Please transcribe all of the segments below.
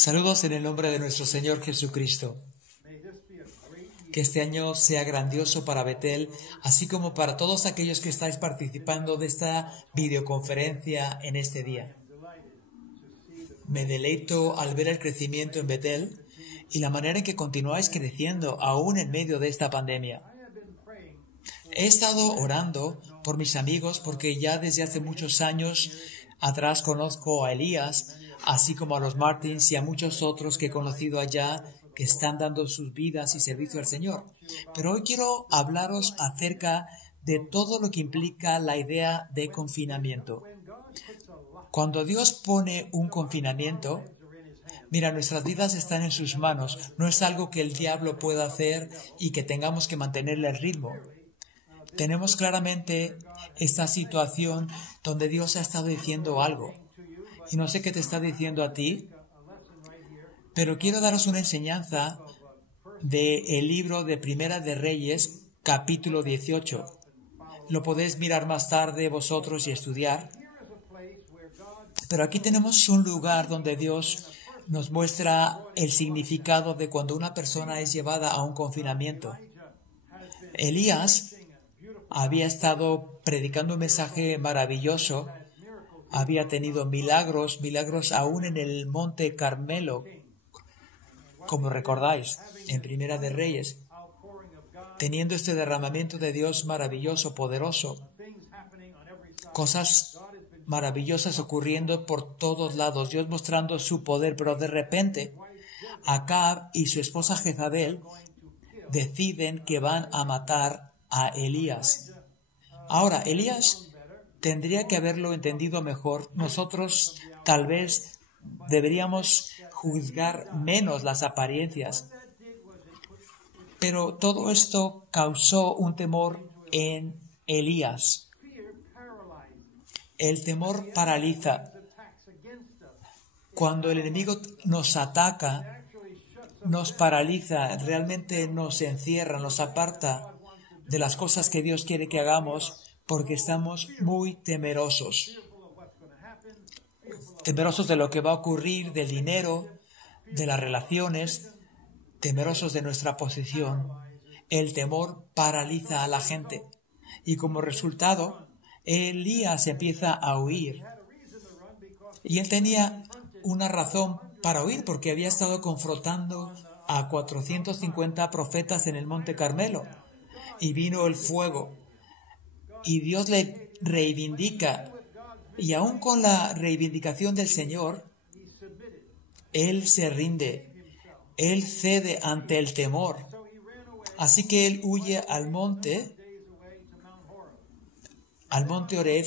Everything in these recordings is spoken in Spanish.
Saludos en el nombre de nuestro Señor Jesucristo. Que este año sea grandioso para Betel, así como para todos aquellos que estáis participando de esta videoconferencia en este día. Me deleito al ver el crecimiento en Betel y la manera en que continuáis creciendo aún en medio de esta pandemia. He estado orando por mis amigos porque ya desde hace muchos años atrás conozco a Elías, así como a los Martins y a muchos otros que he conocido allá que están dando sus vidas y servicio al Señor. Pero hoy quiero hablaros acerca de todo lo que implica la idea de confinamiento. Cuando Dios pone un confinamiento, mira, nuestras vidas están en sus manos. No es algo que el diablo pueda hacer y que tengamos que mantenerle el ritmo. Tenemos claramente esta situación donde Dios ha estado diciendo algo. Y no sé qué te está diciendo a ti, pero quiero daros una enseñanza del libro de Primera de Reyes, capítulo 18. Lo podéis mirar más tarde vosotros y estudiar. Pero aquí tenemos un lugar donde Dios nos muestra el significado de cuando una persona es llevada a un confinamiento. Elías había estado predicando un mensaje maravilloso, había tenido milagros aún en el monte Carmelo, como recordáis, en Primera de Reyes, teniendo este derramamiento de Dios maravilloso, poderoso, cosas maravillosas ocurriendo por todos lados, Dios mostrando su poder, pero de repente Acab y su esposa Jezabel deciden que van a matar a Elías. Ahora, Elías tendría que haberlo entendido mejor. Nosotros tal vez deberíamos juzgar menos las apariencias. Pero todo esto causó un temor en Elías. El temor paraliza. Cuando el enemigo nos ataca, nos paraliza, realmente nos encierra, nos aparta de las cosas que Dios quiere que hagamos porque estamos muy temerosos. Temerosos de lo que va a ocurrir, del dinero, de las relaciones, temerosos de nuestra posición. El temor paraliza a la gente y como resultado, Elías empieza a huir. Y él tenía una razón para huir porque había estado confrontando a 450 profetas en el monte Carmelo. Y vino el fuego. Y Dios le reivindica. Y aún con la reivindicación del Señor, él se rinde. Él cede ante el temor. Así que él huye al monte Horeb.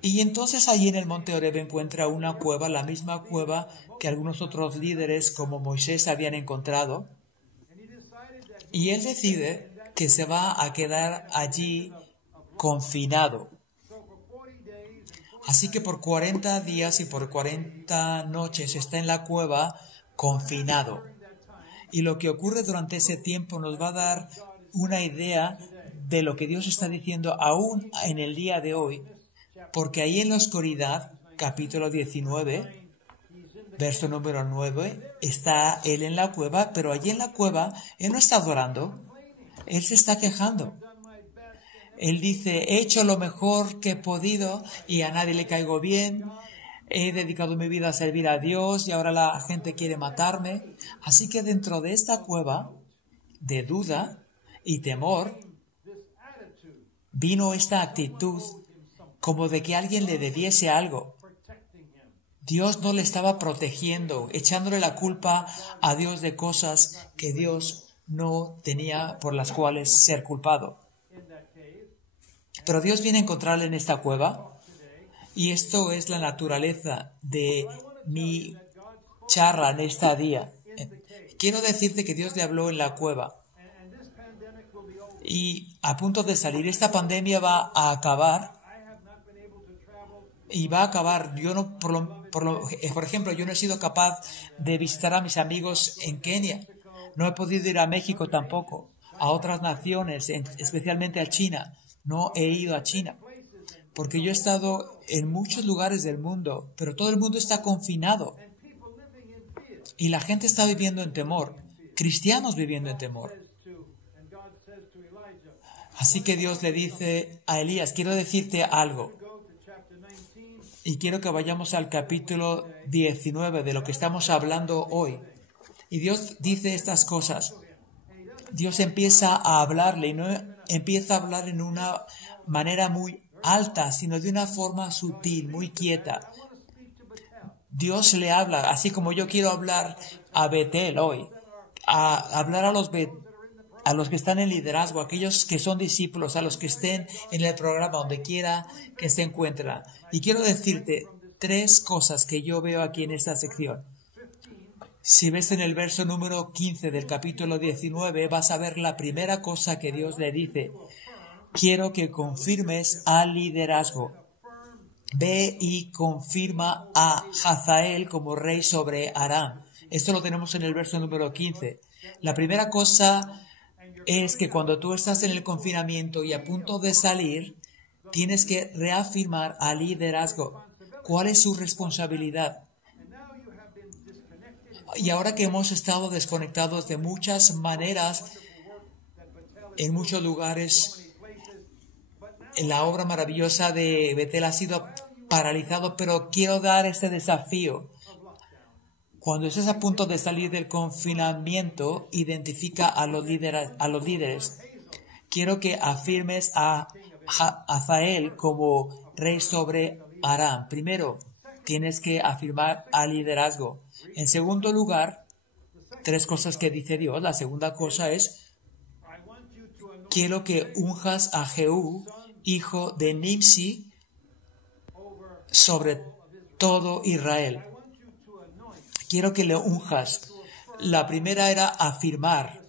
Y entonces allí en el monte Horeb encuentra una cueva, la misma cueva que algunos otros líderes como Moisés habían encontrado. Y él decide que se va a quedar allí confinado. Así que por 40 días y por 40 noches está en la cueva confinado. Y lo que ocurre durante ese tiempo nos va a dar una idea de lo que Dios está diciendo aún en el día de hoy. Porque ahí en la oscuridad, capítulo 19, verso número 9, está él en la cueva, pero allí en la cueva él no está adorando. Él se está quejando. Él dice, he hecho lo mejor que he podido y a nadie le caigo bien. He dedicado mi vida a servir a Dios y ahora la gente quiere matarme. Así que dentro de esta cueva de duda y temor vino esta actitud como de que alguien le debiese algo. Dios no le estaba protegiendo, echándole la culpa a Dios de cosas que Dios no tenía por las cuales ser culpado. Pero Dios viene a encontrarle en esta cueva y esto es la naturaleza de mi charla en este día. Quiero decirte que Dios le habló en la cueva y a punto de salir. Esta pandemia va a acabar y va a acabar. Yo no, por ejemplo, yo no he sido capaz de visitar a mis amigos en Kenia. No he podido ir a México tampoco, a otras naciones, especialmente a China. No he ido a China, porque yo he estado en muchos lugares del mundo, pero todo el mundo está confinado. Y la gente está viviendo en temor, cristianos viviendo en temor. Así que Dios le dice a Elías, quiero decirte algo. Y quiero que vayamos al capítulo 19 de lo que estamos hablando hoy. Y Dios dice estas cosas. Dios empieza a hablarle y no empieza a hablar en una manera muy alta, sino de una forma sutil, muy quieta. Dios le habla, así como yo quiero hablar a Betel hoy, a hablar a los que están en liderazgo, a aquellos que son discípulos, a los que estén en el programa, donde quiera que se encuentren. Y quiero decirte 3 cosas que yo veo aquí en esta sección. Si ves en el verso número 15 del capítulo 19, vas a ver la primera cosa que Dios le dice. Quiero que confirmes al liderazgo. Ve y confirma a Hazael como rey sobre Aram. Esto lo tenemos en el verso número 15. La primera cosa es que cuando tú estás en el confinamiento y a punto de salir, tienes que reafirmar al liderazgo. ¿Cuál es su responsabilidad? Y ahora que hemos estado desconectados de muchas maneras, en muchos lugares, la obra maravillosa de Betel ha sido paralizado, pero quiero dar este desafío. Cuando estés a punto de salir del confinamiento, identifica a los líderes. Quiero que afirmes a Hazael como rey sobre Aram. Primero, tienes que afirmar al liderazgo. En segundo lugar, 3 cosas que dice Dios. La segunda cosa es, quiero que unjas a Jehú, hijo de Nimsi, sobre todo Israel. Quiero que le unjas. La primera era afirmar.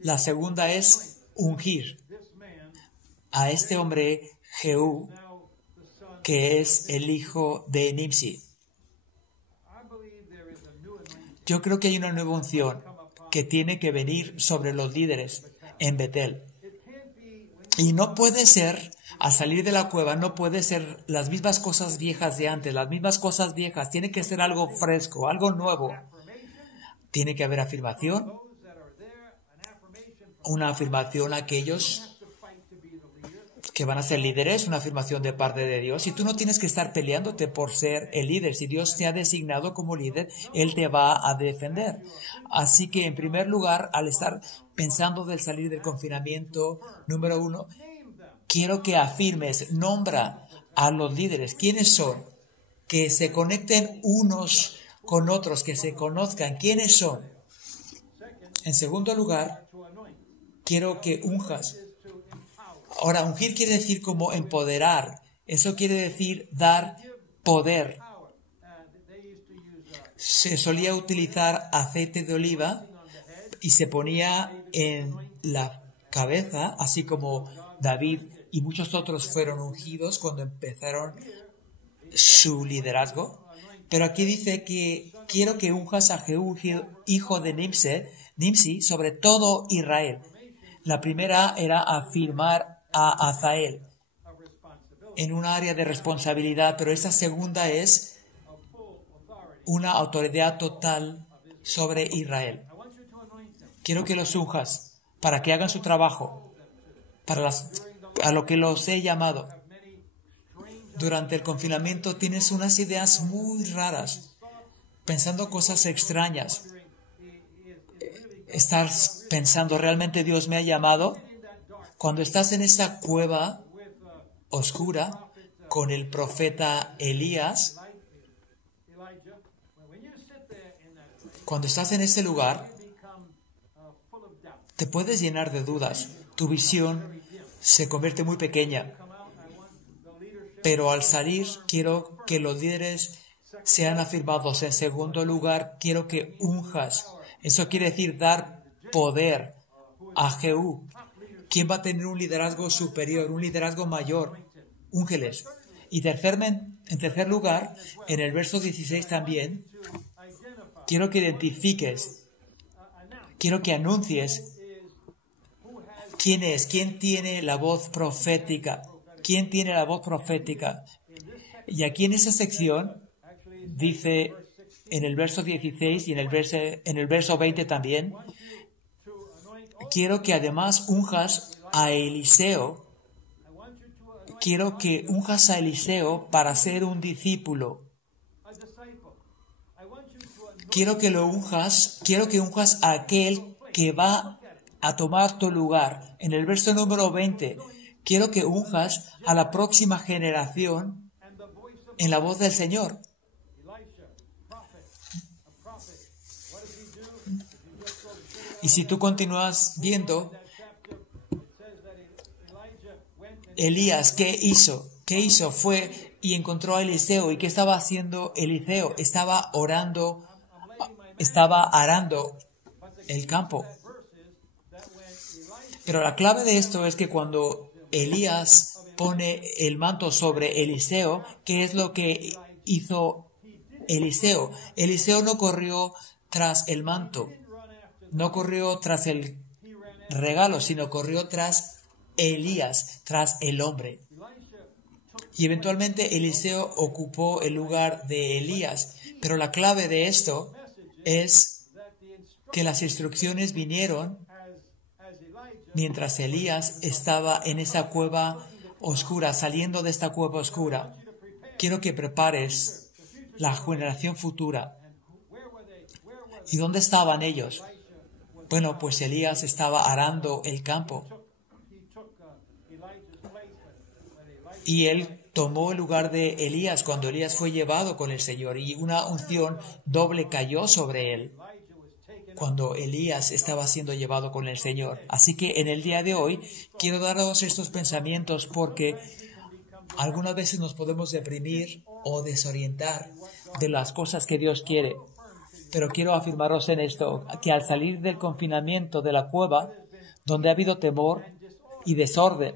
La segunda es ungir a este hombre Jehú, que es el hijo de Nimsi. Yo creo que hay una nueva unción que tiene que venir sobre los líderes en Betel. Y no puede ser, al salir de la cueva, no puede ser las mismas cosas viejas de antes, las mismas cosas viejas. Tiene que ser algo fresco, algo nuevo. Tiene que haber afirmación. Una afirmación a aquellos que van a ser líderes, una afirmación de parte de Dios. Y tú no tienes que estar peleándote por ser el líder. Si Dios te ha designado como líder, Él te va a defender. Así que, en primer lugar, al estar pensando del salir del confinamiento, número 1, quiero que afirmes, nombra a los líderes. ¿Quiénes son? Que se conecten unos con otros, que se conozcan. ¿Quiénes son? En segundo lugar, quiero que unjas. Ahora, ungir quiere decir como empoderar. Eso quiere decir dar poder. Se solía utilizar aceite de oliva y se ponía en la cabeza, así como David y muchos otros fueron ungidos cuando empezaron su liderazgo. Pero aquí dice que quiero que unjas a Jehú, hijo de Nimsi, sobre todo Israel. La primera era afirmar a Hazael en un área de responsabilidad, pero esa segunda es una autoridad total sobre Israel. Quiero que los unjas para que hagan su trabajo, a lo que los he llamado. Durante el confinamiento tienes unas ideas muy raras, pensando cosas extrañas. Estás pensando, ¿realmente Dios me ha llamado? Cuando estás en esa cueva oscura con el profeta Elías, cuando estás en ese lugar, te puedes llenar de dudas. Tu visión se convierte muy pequeña. Pero al salir, quiero que los líderes sean afirmados. En segundo lugar, quiero que unjas. Eso quiere decir dar poder a Jehú. ¿Quién va a tener un liderazgo superior, un liderazgo mayor? Úngeles. Y en tercer lugar, en el verso 16 también, quiero que identifiques, quiero que anuncies quién es, quién tiene la voz profética, quién tiene la voz profética. Y aquí en esa sección dice en el verso 16 y en el verso 20 también, quiero que además unjas a Eliseo. Quiero que unjas a Eliseo para ser un discípulo. Quiero que unjas a aquel que va a tomar tu lugar. En el verso número 20, quiero que unjas a la próxima generación en la voz del Señor. Y si tú continúas viendo, Elías, ¿qué hizo? Fue y encontró a Eliseo. ¿Y qué estaba haciendo Eliseo? Estaba arando el campo. Pero la clave de esto es que cuando Elías pone el manto sobre Eliseo, ¿qué es lo que hizo Eliseo? Eliseo no corrió tras el manto, no corrió tras el regalo, sino corrió tras Elías, tras el hombre. Y eventualmente Eliseo ocupó el lugar de Elías. Pero la clave de esto es que las instrucciones vinieron mientras Elías estaba en esa cueva oscura, saliendo de esta cueva oscura. Quiero que prepares la generación futura. ¿Y dónde estaban ellos? Bueno, pues Elías estaba arando el campo. Y él tomó el lugar de Elías cuando Elías fue llevado con el Señor, y una unción doble cayó sobre él cuando Elías estaba siendo llevado con el Señor. Así que en el día de hoy quiero daros estos pensamientos porque algunas veces nos podemos deprimir o desorientar de las cosas que Dios quiere. Pero quiero afirmaros en esto, que al salir del confinamiento de la cueva, donde ha habido temor y desorden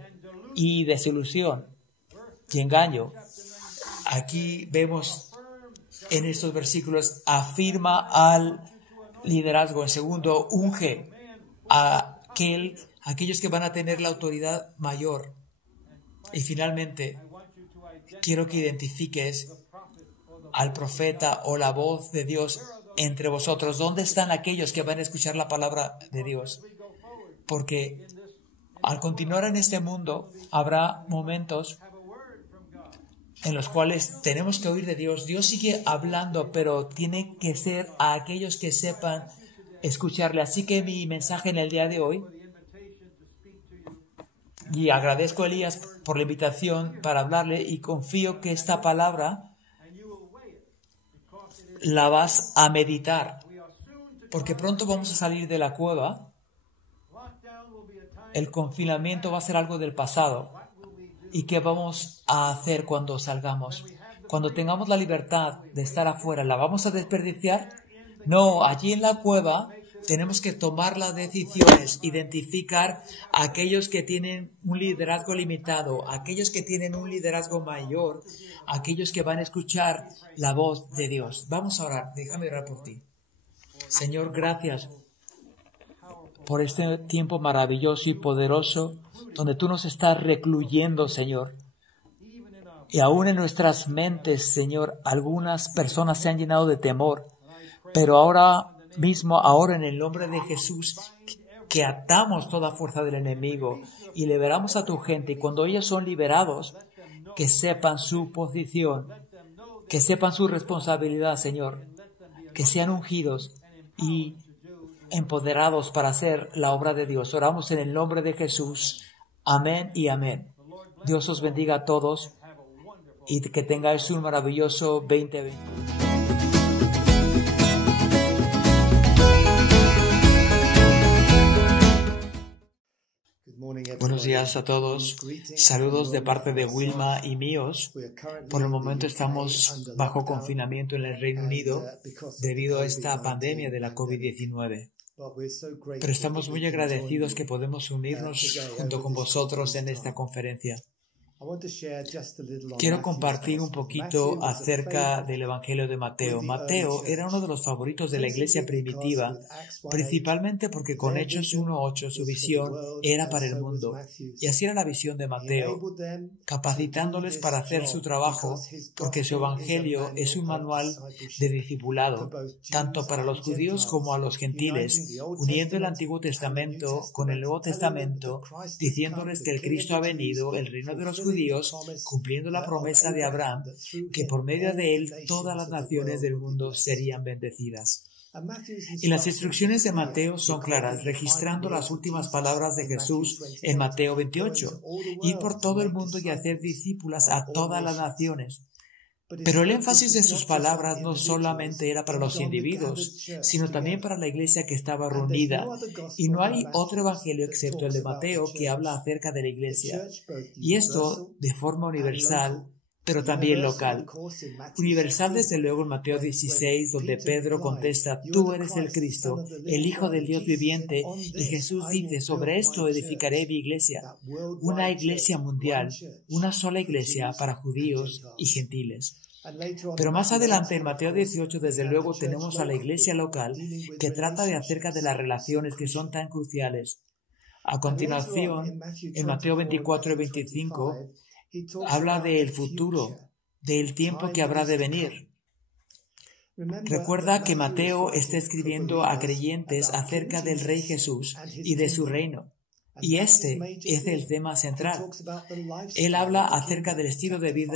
y desilusión y engaño, aquí vemos en estos versículos, afirma al liderazgo. En segundo, unge a aquellos que van a tener la autoridad mayor. Y finalmente, quiero que identifiques al profeta o la voz de Dios entre vosotros. ¿Dónde están aquellos que van a escuchar la palabra de Dios? Porque al continuar en este mundo, habrá momentos en los cuales tenemos que oír de Dios. Dios sigue hablando, pero tiene que ser a aquellos que sepan escucharle. Así que mi mensaje en el día de hoy, y agradezco a Elías por la invitación para hablarle, y confío que esta palabra la vas a meditar, porque pronto vamos a salir de la cueva. El confinamiento va a ser algo del pasado. ¿Y qué vamos a hacer cuando salgamos? Cuando tengamos la libertad de estar afuera, ¿la vamos a desperdiciar? No, allí en la cueva tenemos que tomar las decisiones, identificar a aquellos que tienen un liderazgo limitado, a aquellos que tienen un liderazgo mayor, a aquellos que van a escuchar la voz de Dios. Vamos a orar, déjame orar por ti. Señor, gracias por este tiempo maravilloso y poderoso donde tú nos estás recluyendo, Señor. Y aún en nuestras mentes, Señor, algunas personas se han llenado de temor, pero ahora en el nombre de Jesús, que atamos toda fuerza del enemigo y liberamos a tu gente, y cuando ellos son liberados, que sepan su posición, que sepan su responsabilidad, Señor, que sean ungidos y empoderados para hacer la obra de Dios. Oramos en el nombre de Jesús. Amén y amén. Dios os bendiga a todos y que tengáis un maravilloso 2020. Buenos días a todos. Saludos de parte de Wilma y míos. Por el momento estamos bajo confinamiento en el Reino Unido debido a esta pandemia de la COVID-19. Pero estamos muy agradecidos que podemos unirnos junto con vosotros en esta conferencia. Quiero compartir un poquito acerca del Evangelio de Mateo. Mateo era uno de los favoritos de la iglesia primitiva, principalmente porque con Hechos 1:8 su visión era para el mundo. Y así era la visión de Mateo, capacitándoles para hacer su trabajo, porque su Evangelio es un manual de discipulado, tanto para los judíos como a los gentiles, uniendo el Antiguo Testamento con el Nuevo Testamento, diciéndoles que el Cristo ha venido, el reino de los judíos, cumpliendo la promesa de Abraham, que por medio de él todas las naciones del mundo serían bendecidas. Y las instrucciones de Mateo son claras, registrando las últimas palabras de Jesús en Mateo 28, ir por todo el mundo y hacer discípulas a todas las naciones. Pero el énfasis de sus palabras no solamente era para los individuos, sino también para la iglesia que estaba reunida. Y no hay otro evangelio excepto el de Mateo que habla acerca de la iglesia. Y esto de forma universal, pero también local. Universal desde luego en Mateo 16, donde Pedro contesta, tú eres el Cristo, el Hijo del Dios viviente, y Jesús dice, sobre esto edificaré mi iglesia, una iglesia mundial, una sola iglesia para judíos y gentiles. Pero más adelante en Mateo 18, desde luego, tenemos a la iglesia local que trata de acerca de las relaciones que son tan cruciales. A continuación, en Mateo 24 y 25, habla del futuro, del tiempo que habrá de venir. Recuerda que Mateo está escribiendo a creyentes acerca del Rey Jesús y de su reino. Y este es el tema central. Él habla acerca del estilo de vida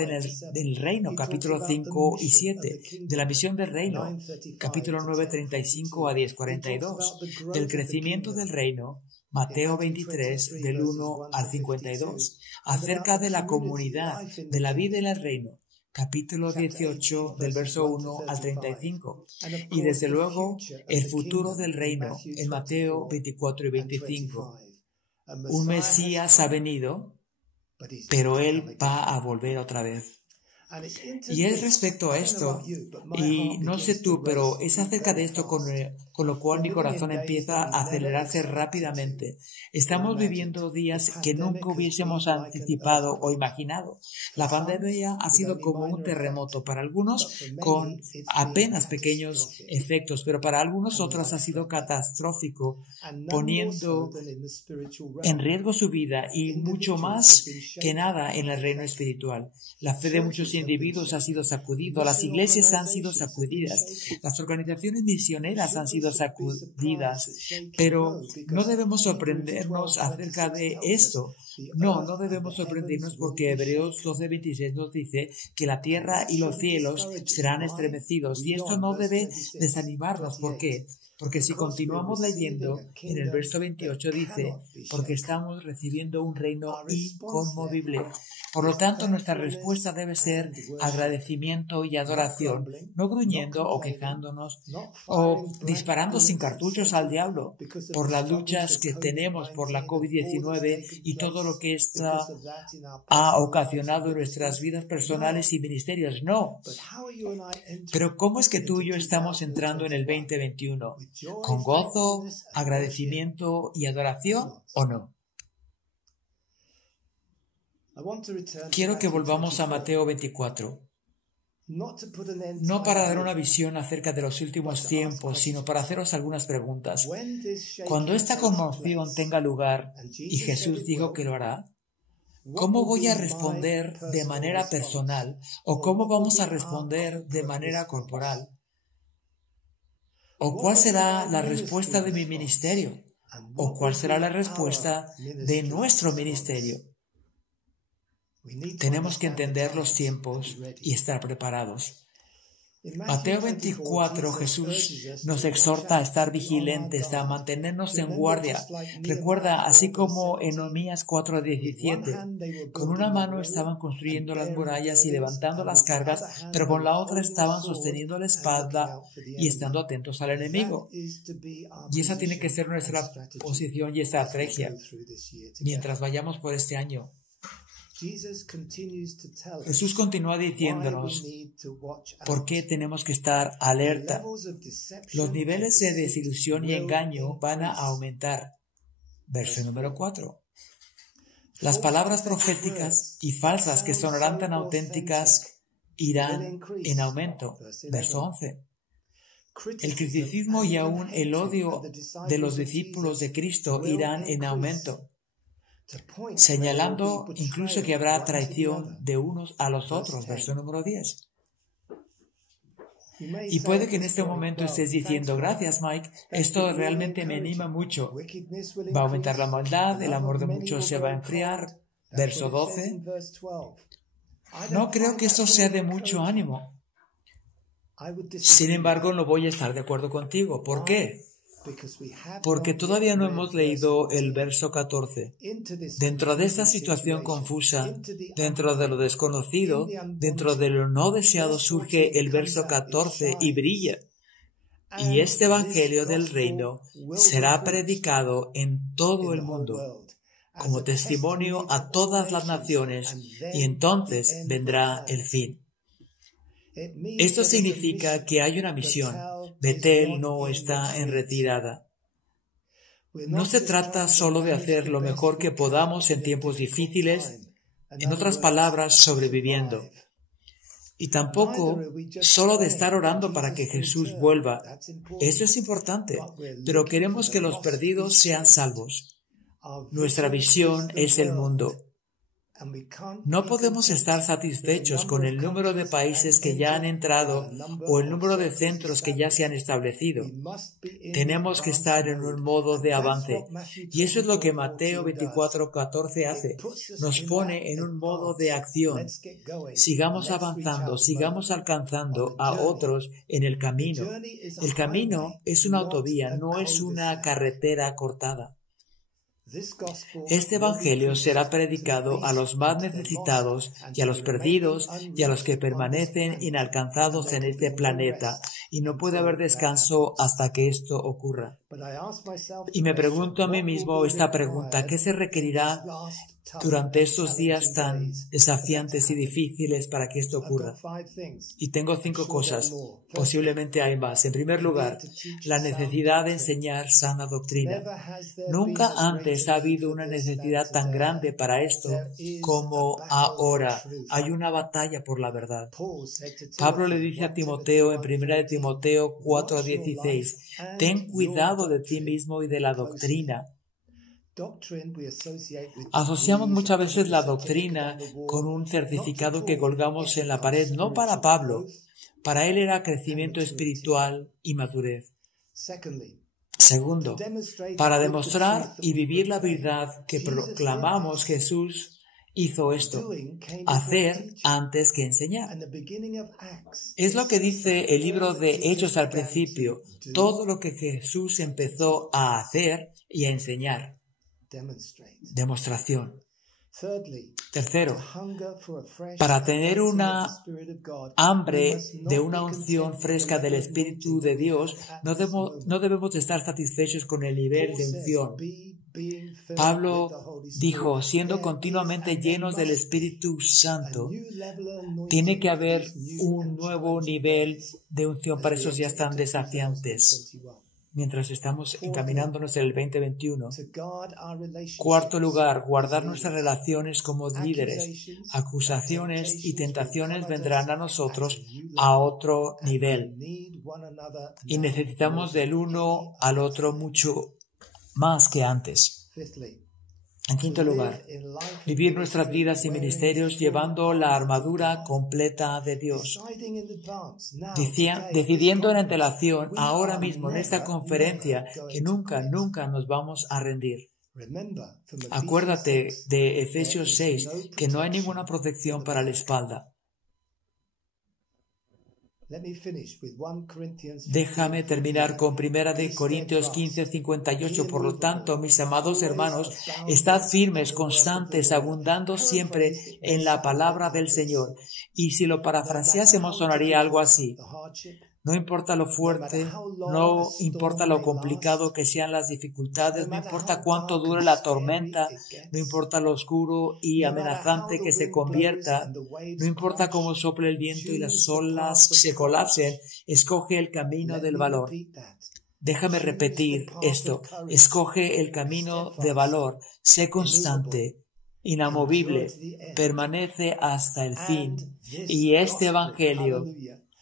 del reino, capítulo 5 y 7, de la misión del reino, capítulo 9, 35 a 10, 42, del crecimiento del reino, Mateo 23, del 1 al 52, acerca de la comunidad, de la vida en el reino, capítulo 18, del verso 1 al 35, y desde luego el futuro del reino, en Mateo 24 y 25. Un Mesías ha venido, pero Él va a volver otra vez. Y es respecto a esto, y no sé tú, pero es acerca de esto con lo cual mi corazón empieza a acelerarse rápidamente. Estamos viviendo días que nunca hubiésemos anticipado o imaginado. La pandemia ha sido como un terremoto, para algunos con apenas pequeños efectos, pero para algunos otros ha sido catastrófico, poniendo en riesgo su vida y mucho más que nada en el reino espiritual. La fe de muchos individuos ha sido sacudido, las iglesias han sido sacudidas, las organizaciones misioneras han sido sacudidas, pero no debemos sorprendernos acerca de esto. No debemos sorprendernos porque Hebreos 12:26 nos dice que la tierra y los cielos serán estremecidos y esto no debe desanimarnos. ¿Por qué? Porque si continuamos leyendo, en el verso 28 dice, porque estamos recibiendo un reino inconmovible. Por lo tanto, nuestra respuesta debe ser agradecimiento y adoración, no gruñendo o quejándonos o disparando sin cartuchos al diablo por las luchas que tenemos por la COVID-19 y todo lo que ésta ha ocasionado en nuestras vidas personales y ministerios. No. Pero ¿cómo es que tú y yo estamos entrando en el 2021? ¿Con gozo, agradecimiento y adoración o no? Quiero que volvamos a Mateo 24. No para dar una visión acerca de los últimos tiempos, sino para haceros algunas preguntas. Cuando esta conmoción tenga lugar, y Jesús dijo que lo hará, ¿cómo voy a responder de manera personal o cómo vamos a responder de manera corporal? ¿O cuál será la respuesta de mi ministerio? ¿O cuál será la respuesta de nuestro ministerio? Tenemos que entender los tiempos y estar preparados. Mateo 24, Jesús nos exhorta a estar vigilentes, a mantenernos en guardia. Recuerda, así como en Nehemías 4:17, con una mano estaban construyendo las murallas y levantando las cargas, pero con la otra estaban sosteniendo la espada y estando atentos al enemigo. Y esa tiene que ser nuestra posición y estrategia mientras vayamos por este año. Jesús continúa diciéndonos por qué tenemos que estar alerta. Los niveles de desilusión y engaño van a aumentar. Verso número 4. Las palabras proféticas y falsas que sonarán tan auténticas irán en aumento. Verso 11. El criticismo y aún el odio de los discípulos de Cristo irán en aumento, señalando incluso que habrá traición de unos a los otros. Verso número 10. Y puede que en este momento estés diciendo, gracias Mike, esto realmente me anima mucho. Va a aumentar la maldad, el amor de muchos se va a enfriar. Verso 12. No creo que esto sea de mucho ánimo. Sin embargo, no voy a estar de acuerdo contigo. ¿Por qué? Porque todavía no hemos leído el verso 14. Dentro de esta situación confusa, dentro de lo desconocido, dentro de lo no deseado, surge el verso 14 y brilla. Y este evangelio del reino será predicado en todo el mundo como testimonio a todas las naciones, y entonces vendrá el fin. Esto significa que hay una misión. Betel no está en retirada. No se trata solo de hacer lo mejor que podamos en tiempos difíciles, en otras palabras, sobreviviendo. Y tampoco solo de estar orando para que Jesús vuelva. Eso es importante, pero queremos que los perdidos sean salvos. Nuestra visión es el mundo. No podemos estar satisfechos con el número de países que ya han entrado o el número de centros que ya se han establecido. Tenemos que estar en un modo de avance. Y eso es lo que Mateo 24:14 hace. Nos pone en un modo de acción. Sigamos avanzando, sigamos alcanzando a otros en el camino. El camino es una autovía, no es una carretera cortada. Este evangelio será predicado a los más necesitados y a los perdidos y a los que permanecen inalcanzados en este planeta, y no puede haber descanso hasta que esto ocurra. Y me pregunto a mí mismo esta pregunta: ¿qué se requerirá durante estos días tan desafiantes y difíciles para que esto ocurra? Y tengo 5 cosas, posiblemente hay más. En primer lugar, la necesidad de enseñar sana doctrina. Nunca antes ha habido una necesidad tan grande para esto como ahora. Hay una batalla por la verdad. Pablo le dice a Timoteo en 1 Timoteo 4:16, ten cuidado de ti mismo y de la doctrina. Asociamos muchas veces la doctrina con un certificado que colgamos en la pared. No para Pablo. Para él era crecimiento espiritual y madurez. Segundo, para demostrar y vivir la verdad que proclamamos, Jesús hizo esto: hacer antes que enseñar. Es lo que dice el libro de Hechos al principio. Todo lo que Jesús empezó a hacer y a enseñar. Demostración. Tercero, para tener una hambre de una unción fresca del Espíritu de Dios, no debemos estar satisfechos con el nivel de unción. Pablo dijo, siendo continuamente llenos del Espíritu Santo, tiene que haber un nuevo nivel de unción para esos días tan desafiantes. Mientras estamos encaminándonos en el 2021. Cuarto lugar, guardar nuestras relaciones como líderes. Acusaciones y tentaciones vendrán a nosotros a otro nivel. Y necesitamos del uno al otro mucho más que antes. En quinto lugar, vivir nuestras vidas y ministerios llevando la armadura completa de Dios. Decidiendo en antelación, ahora mismo en esta conferencia, que nunca nos vamos a rendir. Acuérdate de Efesios 6, que no hay ninguna protección para la espalda. Déjame terminar con 1 Corintios 15:58. Por lo tanto, mis amados hermanos, estad firmes, constantes, abundando siempre en la palabra del Señor. Y si lo parafraseásemos, sonaría algo así. No importa lo fuerte, no importa lo complicado que sean las dificultades, no importa cuánto dure la tormenta, no importa lo oscuro y amenazante que se convierta, no importa cómo sople el viento y las olas se colapsen, escoge el camino del valor. Déjame repetir esto, escoge el camino de valor, sé constante inamovible, permanece hasta el fin. Y este Evangelio,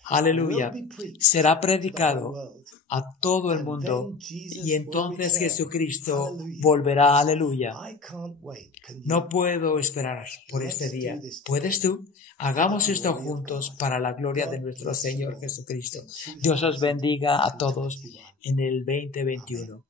aleluya, será predicado a todo el mundo. Y entonces Jesucristo volverá, aleluya. No puedo esperar por este día. ¿Puedes tú? Hagamos esto juntos para la gloria de nuestro Señor Jesucristo. Dios os bendiga a todos en el 2021.